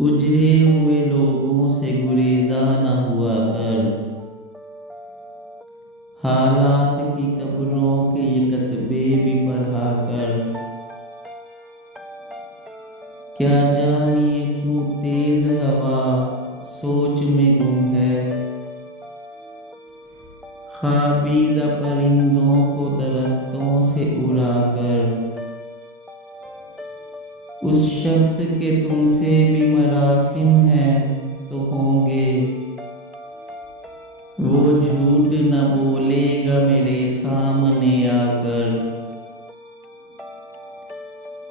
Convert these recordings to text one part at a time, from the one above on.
उजड़े हुए लोगों से गुरेजा न हुआ कर। हालात की कब्रों के ये कतबे भी पढ़ा कर। क्या जानिए क्यों तेज हवा सोच में गुम है। ख्वाबीदा परिंदों को दरख्तों से उड़ाकर। उस शख्स के तुमसे भी मरासिम है तो होंगे। वो झूठ न बोलेगा मेरे सामने आकर।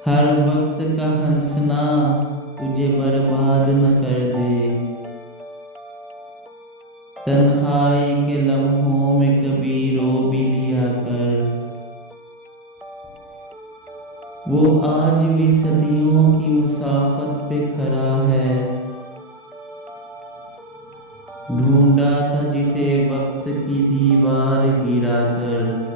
हर वक्त का हंसना तुझे बर्बाद न कर दे। तन्हाई के लम्हों में कभी रो भी लिया कर। वो आज भी सदियों की मुसाफत पे खड़ा है। ढूंढा था जिसे वक्त की दीवार गिरा कर।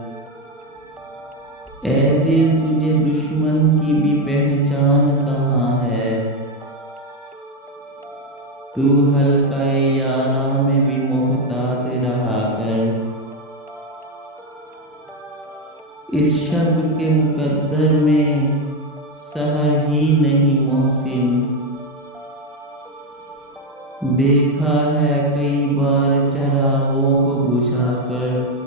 ऐ दिल तुझे दुश्मन की भी पहचान कहाँ है। तू हल्का यारा में भी मोहतात रहा कर। इस शब के मुकद्दर में सहर ही नहीं मोहसिन। देखा है कई बार चरागों को बुझाकर।